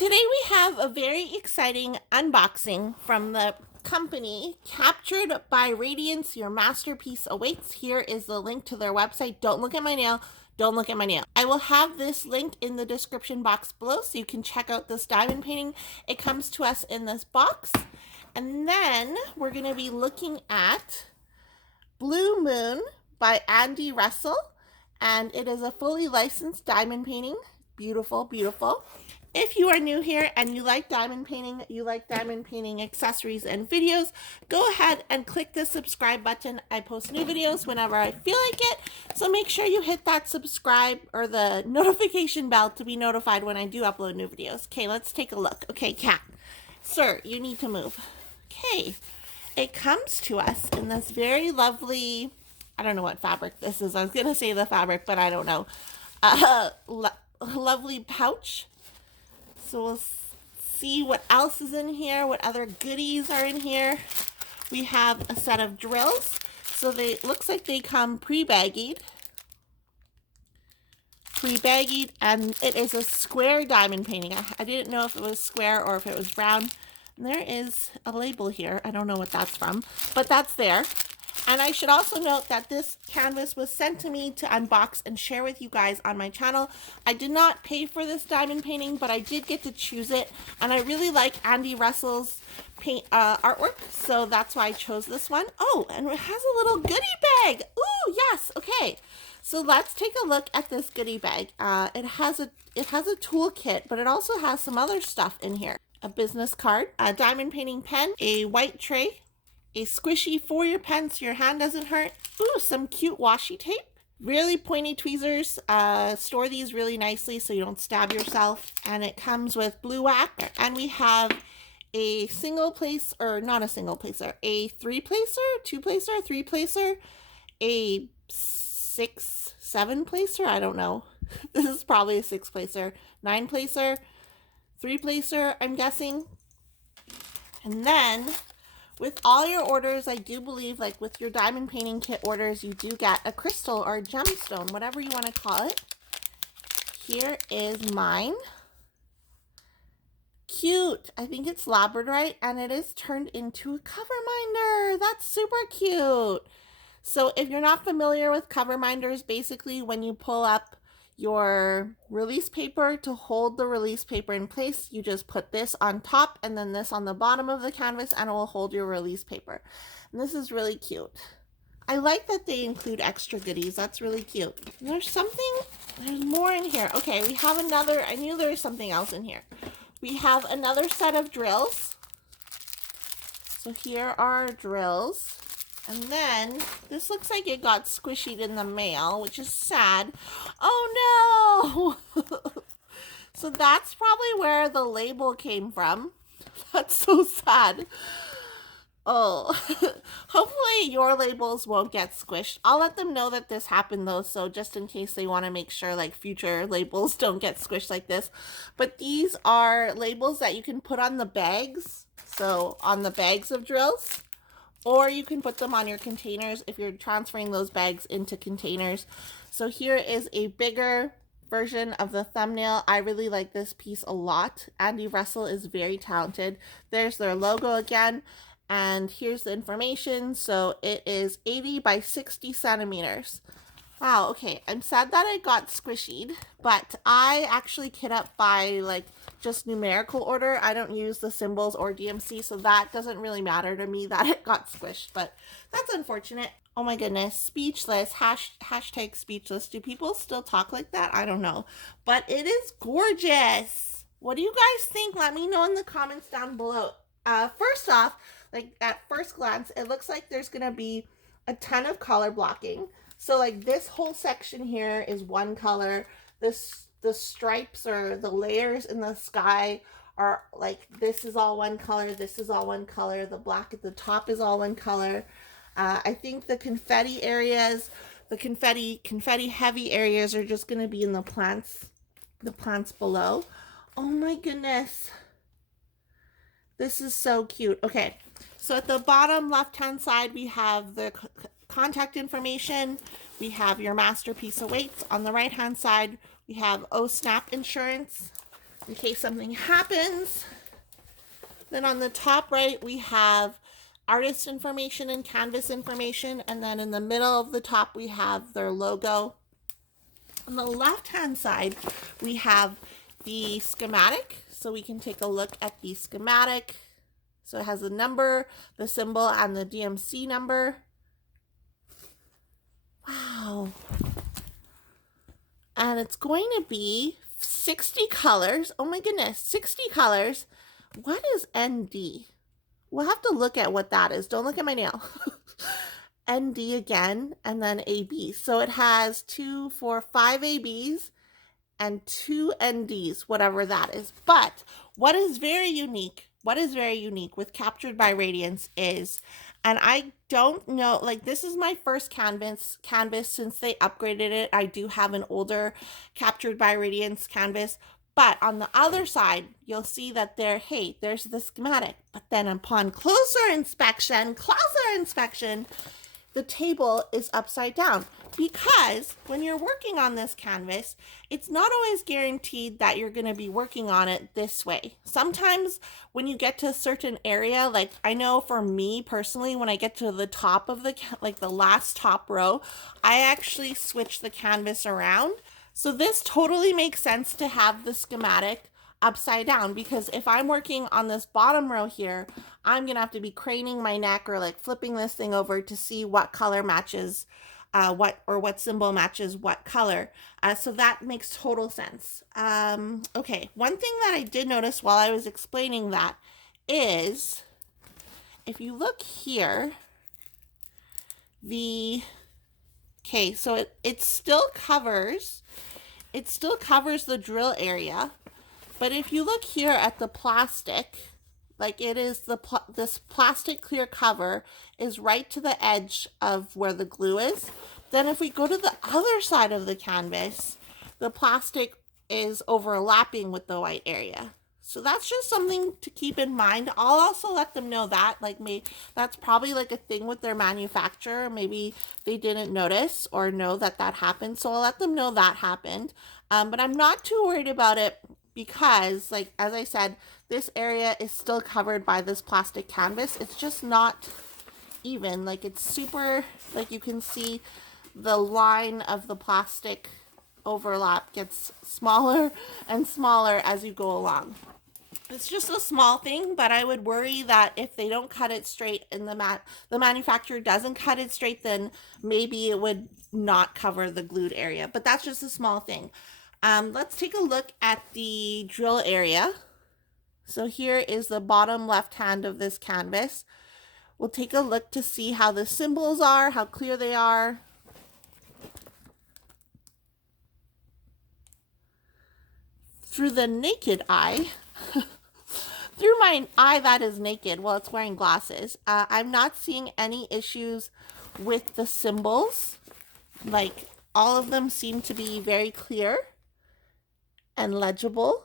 Today we have a very exciting unboxing from the company Captured by Radiance. Your masterpiece awaits. Here is the link to their website. Don't look at my nail. Don't look at my nail. I will have this link in the description box below so you can check out this diamond painting. It comes to us in this box. And then we're going to be looking at Blue Moon by Andy Russell. And it is a fully licensed diamond painting. Beautiful, beautiful. If you are new here and you like diamond painting accessories and videos, go ahead and click the subscribe button. I post new videos whenever I feel like it, so make sure you hit that subscribe or the notification bell to be notified when I do upload new videos. Okay, let's take a look. Okay, cat, sir, you need to move. Okay, it comes to us in this very lovely, I don't know what fabric this is. I was going to say the fabric, but I don't know. Lovely pouch. So we'll see what else is in here, what other goodies are in here. We have a set of drills. So they looks like they come pre-baggied. And it is a square diamond painting. I didn't know if it was square or if it was round. And there is a label here. I don't know what that's from, but that's there. And I should also note that this canvas was sent to me to unbox and share with you guys on my channel. I did not pay for this diamond painting, but I did get to choose it. And I really like Andy Russell's artwork, so that's why I chose this one. Oh, and it has a little goodie bag. Ooh, yes, okay. So let's take a look at this goodie bag. It has a toolkit, but it also has some other stuff in here. A business card, a diamond painting pen, a white tray, a squishy for your pen so your hand doesn't hurt. Ooh, some cute washi tape. Really pointy tweezers. Store these really nicely so you don't stab yourself. And it comes with blue wax. And we have a single place, or not a single placer, a 3-placer, 2-placer, 3-placer, a 6, 7-placer, I don't know. This is probably a 6-placer, 9-placer, 3-placer, I'm guessing. And then with all your orders, I do believe, like with your diamond painting kit orders, you do get a crystal or a gemstone, whatever you want to call it. Here is mine. Cute. I think it's labradorite, and it is turned into a cover minder. That's super cute. So if you're not familiar with cover minders, basically when you pull up your release paper to hold the release paper in place, you just put this on top and then this on the bottom of the canvas, and it will hold your release paper. And this is really cute. I like that they include extra goodies. That's really cute. And there's more in here. Okay, we have another, I knew there was something else in here. We have another set of drills. So here are our drills. And then, this looks like it got squishied in the mail, which is sad. Oh no! So that's probably where the label came from. That's so sad. Oh, hopefully your labels won't get squished. I'll let them know that this happened though, so just in case they want to make sure like future labels don't get squished like this. But these are labels that you can put on the bags. So on the bags of drills. Or you can put them on your containers if you're transferring those bags into containers. So here is a bigger version of the thumbnail. I really like this piece a lot. Andy Russell is very talented. There's their logo again. And here's the information. So it is 80 by 60 centimeters. Wow, okay. I'm sad that it got squishied, but I actually kit up by like just numerical order. I don't use the symbols or DMC, so that doesn't really matter to me that it got squished, but that's unfortunate. Oh my goodness, speechless, hashtag speechless. Do people still talk like that? I don't know, but it is gorgeous. What do you guys think? Let me know in the comments down below. First off, like at first glance, it looks like there's gonna be a ton of color blocking. So like this whole section here is one color. The stripes or the layers in the sky are like, this is all one color, this is all one color, the black at the top is all one color. I think the confetti areas, the confetti heavy areas are just going to be in the plants below. Oh my goodness. This is so cute. Okay, so at the bottom left-hand side, we have the contact information. We have your masterpiece awaits. On the right-hand side, we have Oh Snap insurance. in case something happens. Then on the top right, we have artist information and canvas information. And then in the middle of the top, we have their logo. On the left-hand side, we have the schematic. So we can take a look at the schematic. So it has the number, the symbol, and the DMC number. Wow. And it's going to be 60 colors. Oh my goodness, 60 colors. What is ND? We'll have to look at what that is. Don't look at my nail. ND again, and then AB. So it has 2, 4, 5 ABs and 2 NDs, whatever that is. But what is very unique with Captured by Radiance is, and I don't know, like this is my first canvas since they upgraded it. I do have an older Captured by Radiance canvas, but on the other side, you'll see that there's the schematic. But then upon closer inspection, the table is upside down, because when you're working on this canvas, it's not always guaranteed that you're going to be working on it this way. Sometimes when you get to a certain area, like I know for me personally, when I get to the top of the last top row, I actually switch the canvas around. So this totally makes sense to have the schematic upside down, because if I'm working on this bottom row here, I'm gonna have to be craning my neck or like flipping this thing over to see what color matches what symbol matches what color. So that makes total sense. Okay, one thing that I did notice while I was explaining that is, if you look here, so it still covers the drill area. But if you look here at the plastic, like it is this plastic clear cover is right to the edge of where the glue is. Then if we go to the other side of the canvas, the plastic is overlapping with the white area. So that's just something to keep in mind. I'll also let them know that, that's probably like a thing with their manufacturer. Maybe they didn't notice or know that happened. So I'll let them know that happened. But I'm not too worried about it, because as I said, this area is still covered by this plastic canvas. It's just not even, it's super, you can see the line of the plastic overlap gets smaller and smaller as you go along. It's just a small thing, but I would worry that if they don't cut it straight and the manufacturer doesn't cut it straight, then maybe it would not cover the glued area. But that's just a small thing. Let's take a look at the drill area. So here is the bottom left hand of this canvas. We'll take a look to see how the symbols are, how clear they are. Through the naked eye, through my eye that is naked, well, it's wearing glasses, I'm not seeing any issues with the symbols. All of them seem to be very clear and legible.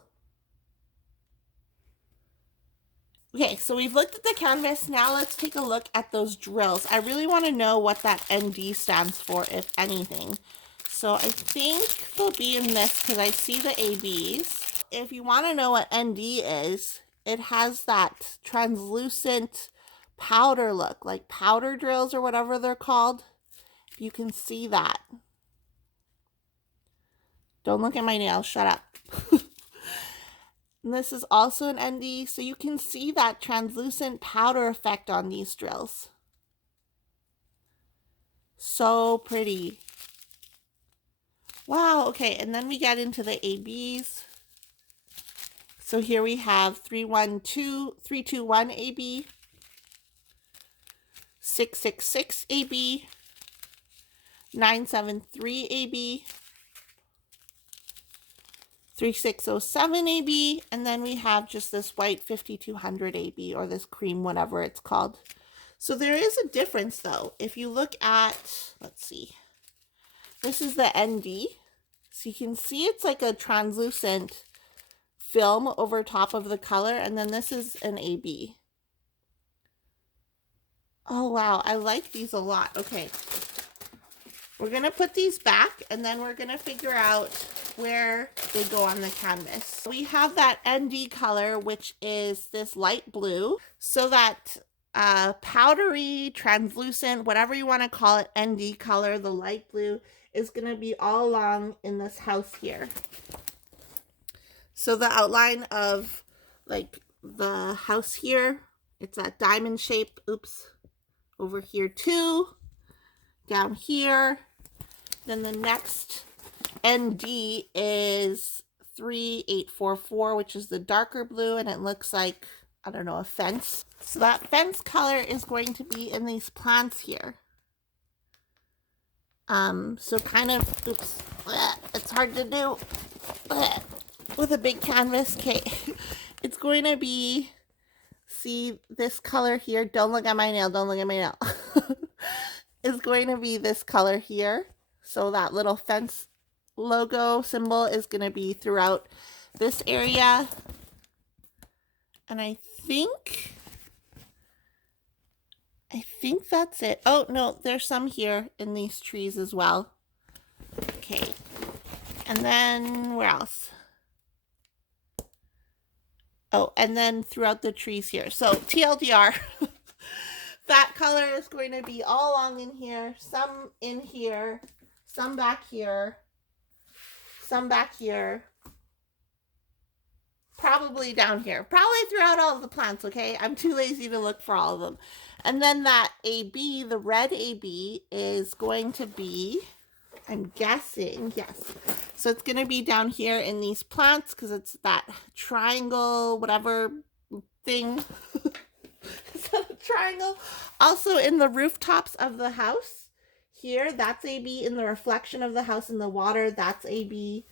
Okay, so we've looked at the canvas. Now let's take a look at those drills. I really want to know what that ND stands for, if anything. So I think they'll be in this because I see the ABs. If you want to know what ND is, it has that translucent powder look, like powder drills or whatever they're called. You can see that. Don't look at my nails, shut up. And this is also an ND, so you can see that translucent powder effect on these drills. So pretty. Wow, okay, and then we get into the ABs. So here we have 321 AB, 666 AB, 973 AB, 3607 AB, and then we have just this white 5200 AB, or this cream, whatever it's called. So there is a difference though. If you look at, let's see, this is the ND. So you can see it's like a translucent film over top of the color, and then this is an AB. Oh wow, I like these a lot. Okay. We're going to put these back, and then we're going to figure out where they go on the canvas. We have that ND color, which is this light blue. So that powdery, translucent, whatever you want to call it, ND color, the light blue, is going to be all along in this house here. So the outline of like the house here, it's that diamond shape. Oops. Over here too. Down here. Then the next ND is 3844, which is the darker blue, and it looks like, I don't know, a fence. So that fence color is going to be in these plants here. So kind of, oops, it's hard to do with a big canvas. Okay, it's going to be, see this color here, don't look at my nail, don't look at my nail, is going to be this color here. So that little fence logo symbol is going to be throughout this area. And I think that's it. Oh, no, there's some here in these trees as well. Okay. And then where else? Oh, and then throughout the trees here. So TLDR, that color is going to be all along in here, some in here, some back here, some back here, probably down here, probably throughout all of the plants, okay? I'm too lazy to look for all of them. And then that AB, the red AB, is going to be, I'm guessing, yes. So it's going to be down here in these plants because it's that triangle, whatever thing. Is that a triangle? Also in the rooftops of the house here, that's AB. In the reflection of the house in the water, that's AB.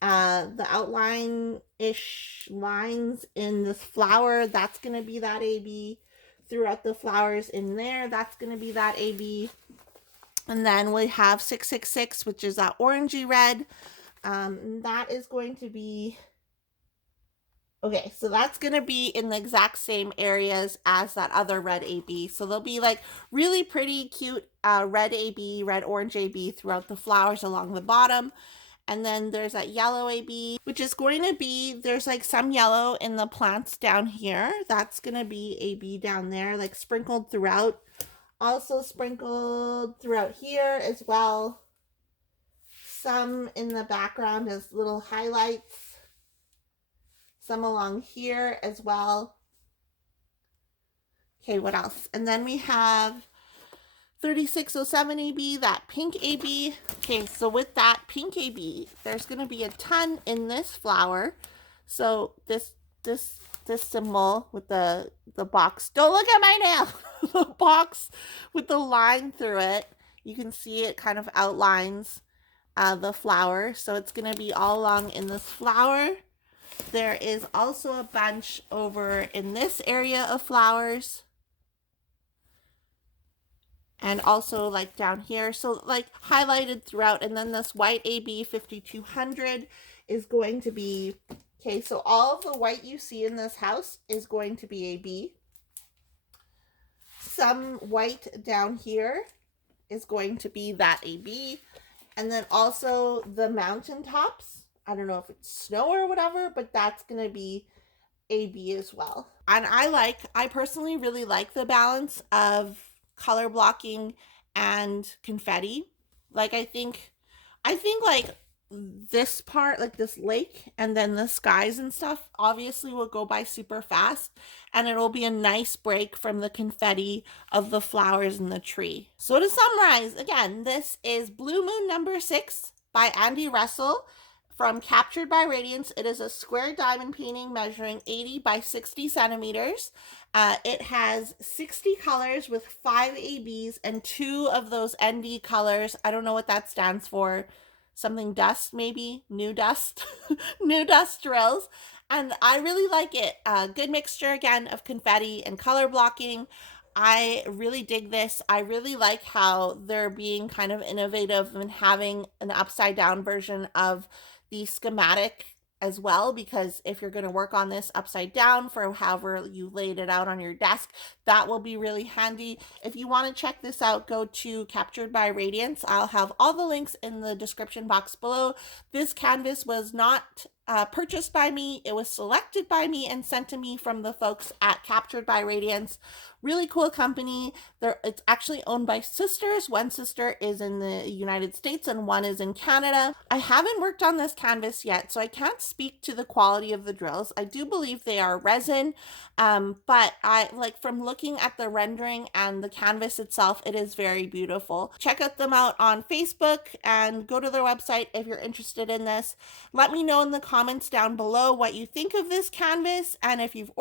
The outline-ish lines in this flower, that's going to be that AB. Throughout the flowers in there, that's going to be that AB. And then we have 666, which is that orangey red. That is going to be, okay, so that's going to be in the exact same areas as that other red AB. So they'll be like really pretty cute red AB, red orange AB throughout the flowers along the bottom. And then there's that yellow AB, which is going to be, there's like some yellow in the plants down here. That's going to be AB down there, like sprinkled throughout. Also sprinkled throughout here as well. Some in the background as little highlights. Some along here as well. Okay, what else? And then we have 3607 AB, that pink AB. Okay, so with that pink AB, there's going to be a ton in this flower. So this symbol with the box. Don't look at my nail. The box with the line through it. You can see it kind of outlines the flower. So it's going to be all along in this flower. There is also a bunch over in this area of flowers. And also like down here, so like highlighted throughout. And then this white AB 5200 is going to be, okay, so all of the white you see in this house is going to be AB. Some white down here is going to be that AB. And then also the mountaintops, I don't know if it's snow or whatever, but that's going to be AB as well. And I personally really like the balance of color blocking and confetti. Like I think like this part, like this lake and then the skies and stuff, obviously will go by super fast, and it'll be a nice break from the confetti of the flowers in the tree. So to summarize, again, this is Blue Moon number 6 by Andy Russell from Captured by Radiance. It is a square diamond painting measuring 80 by 60 centimeters. It has 60 colors with 5 ABs and 2 of those ND colors. I don't know what that stands for. Something dust, maybe? New dust? New dust drills. And I really like it. Good mixture, again, of confetti and color blocking. I really dig this. I really like how they're being kind of innovative and having an upside down version of the schematic as well, because if you're going to work on this upside down for however you laid it out on your desk, that will be really handy. If you want to check this out, go to Captured by Radiance. I'll have all the links in the description box below. This canvas was not purchased by me. It was selected by me and sent to me from the folks at Captured by Radiance. Really cool company. It's actually owned by sisters. One sister is in the United States and one is in Canada. I haven't worked on this canvas yet, so I can't speak to the quality of the drills. I do believe they are resin, but I like from looking at the rendering and the canvas itself, it is very beautiful. Check them out on Facebook and go to their website if you're interested in this. Let me know in the comments down below what you think of this canvas and if you've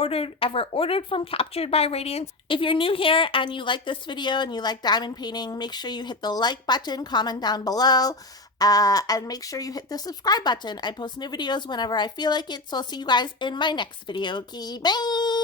ever ordered from Captured by Radiance. If you're new here and you like this video and you like diamond painting, make sure you hit the like button, comment down below, and make sure you hit the subscribe button. I post new videos whenever I feel like it, so I'll see you guys in my next video. Okay, bye!